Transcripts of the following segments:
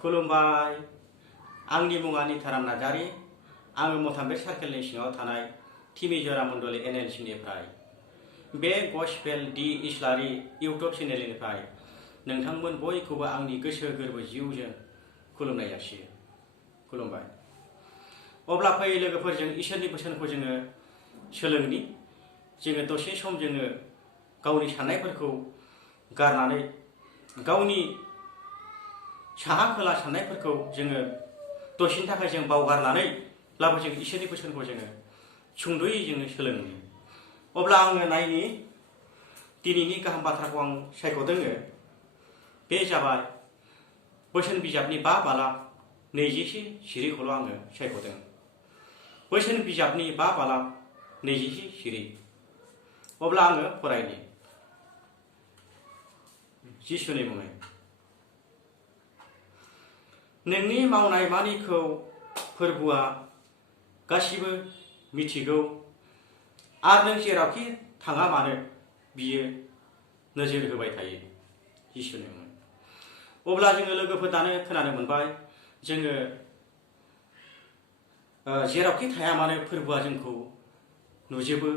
खुलुमबाय। आंनि मुङा निताराम नार्जारी। आङो मथामबे सार्केलनि सिङाव थानाय थिमिजरा मण्डली NLC निफ्राय बे गस्पेल दि इसलारि इउट्यूब चेनेलनिफ्राय नोंथांमोन बयखौबो आंनि गोसो गोरबो जिउजों खुलुमनाय जासियो। खुलुमबाय। अब्ला फै लोगोफोरजों इसोरनि बोसोनखौ जोङो सोलोंनि। जोङो दसे सम जोङो गावनि साननायफोरखौ गारनानै गावनि साहा खोला साननायफोरखौ जोङो दसेनि थाखाय जों बावगारनानैब्लाबो जों इसोरनि बोसोनखौ जोङो सुंद'यै जोङो सोलोंनि। अब्ला आङो नायनि दिनैनि गाहाम बाथ्राखौ आं सायख'दों। बे जाबाय बोसोन बिजाबनि 5 बालाब 20 सिरिखौल' आङो सायख'दों। बोसोन बिजाबनि 5 बालाब 20 सिरि। अब्ला आङो फरायनि। जिसुनि मुङै। नोंनि मावनाय मानिखौ फोरबुआ गासिबो मिथिगौ आरो नों जेरावखि थाङा मानो बियो नोजोर होबाय थायो। जिसुनि मुङै। अब्ला जोङो लोगोफोर दानो खोनानो मोनबाय जोङो जेरावखि थाया मानो फोरबुआ जोंखौ नुजोबो।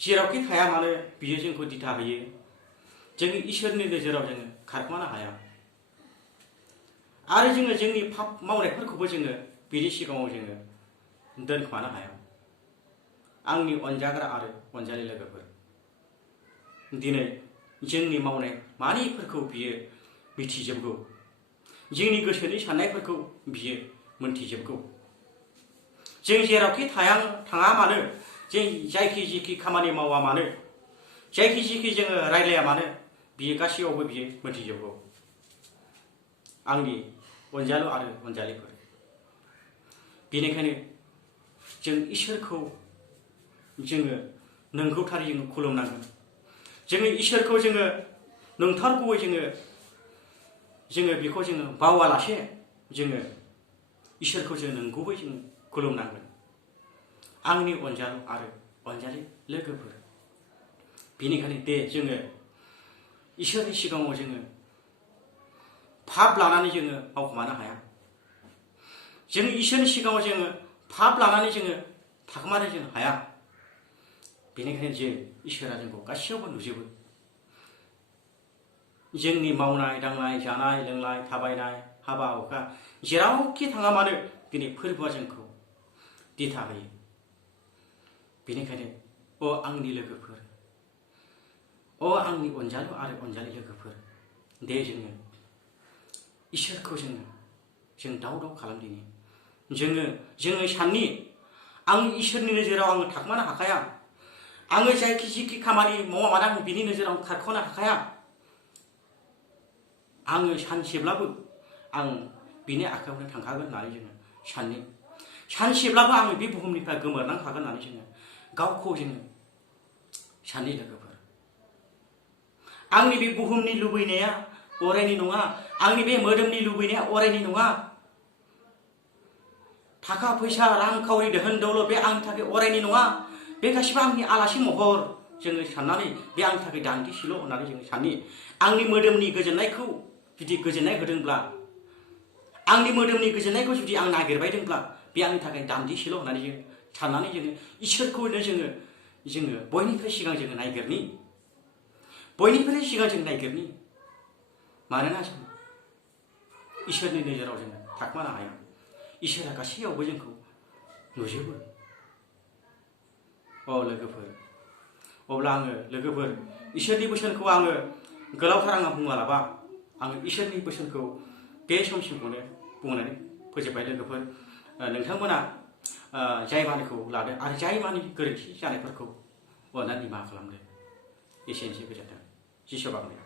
जेरावखि थाया मानो बियो जोंखौ दिथा होयो। जों इसोरनि नोजोराव जोङो खारखोमानो हाया। आरो जोङो जोंनि पाप मावनायफोरखौबो जोङो बिनि सिगाङाव जोङो दोनखोमानो हाया। आंनि अनजाग्रा आरो अनजालि लोगोफोर, दिनै जोंनि मावनाय मानिफोरखौ बियो मिथिजोबगौ। जोंनि गोसोनि साननायफोरखौ बियो मोनथिजोबगौ। जों जेरावखि थाङा मानो, जों जायखि जिखि खामानि मावा मानो, जायखि जिखि जोङो रायलाया मानो, बियो गासैयावबो बियो मोनथिजोबगौ। आंनि अनजालु आरो अनजालिफोर, बेनिखायनो जों इसोरखौ जोङो नंगौथारै जोङो खुलुमनांगोन। जोङो इसोरखौ जोङो नंथारगौयै जोङो बेखौ जोङो बावालासे जोङो इसोरखौ जों नंगौबै जोङो खुलुमनांगोन। आंनि अनजालु आरो अनजालि लोगोफोर, बेनिखायनो दे जोङो इसोरनि सिगाङाव जोङो पाप लानानै जोङो मावखोमानो हाया। जों इसोरनि सिगाङाव जोङो पाप लानानै जोङो थाखोमानो जों हाया। बेनिखायनो जों इसोरा जोंखौ गासैयावबो नुजोबो। जोंनि मावनाय दांनाय, जानाय लोंनाय, थाबायनाय, हाबा हुखा जेरावखि थाङा मानो दिनै फोरबोआ जोंखौ दिथा होयो। बेनिखायनो आंनि लोगोफोर, आंनि अनजालु आरो अनजालि लोगोफोर, दे जोङो इसोरखौ जों दाव खालामदिनि। जोङो साननि आं इसोरनि नोजोराव आङो थाखोमानो हाखाया। आङो जायखि जिखि खामानि मावा मानो आं बिनि नोजोराव खारखोनो हाखाया। आङो सानसेब्लाबो आं बिनि आखायावनो थांखागोन होननानै जोङो साननि। सानसेब्लाबो आङो बे बुहुमनिफ्राय गोमोरलांखागोन होननानै जोङो गावखौ जोङो साननि लोगोफोर। आंनि बे बुहुमनि लुबैनाया अरायनि नङा। आंनि बे मोदोमनि लुबैनाया अरायनि नङा। थाखा फैसा रांखावरि दोहोन दौलत बे आंनि थाखाय अरायनि नङा। बे गासिबो आंनि आलासि महर जोङो साननानै बे आंनि थाखाय दान्दिसेल' होननानै जोङो साननि। आंनि मोदोमनि गोजोननायखौ जुदि गोजोननाय होदोंब्ला, आंनि मोदोमनि गोजोननायखौ जुदि आं नागिरबायदोंब्ला बे आंनि थाखाय दान्दिसेल' होननानै जों साननानै जोङो इसोरखौनो जोङो बयनिफ्राय सिगां जोङो नायगिरनि। बयनिफ्राय सिगां जों नायगिरनि। मानोना जों इसोरनि नोजोराव जोङो थाखोमानो हाया। इसोरा गासैयावबो जोंखौ नुजोबो। लोगोफोर, अब्ला आङो लोगोफोर इसोरनि बोसोनखौ आङो गोलावथार आङो बुङालाबा आङो इसोरनि बोसोनखौ बे समसिमखौनो बुंनानै फोजोबबाय। लोगोफोर, नोंथांमोना जाय मानिखौ लादो आरो जाय मानि गोरोन्थि जानायफोरखौ अननानै निमाहा खालामदो। एसेनोसै, गोजोन्थों। जिसु बांनाय।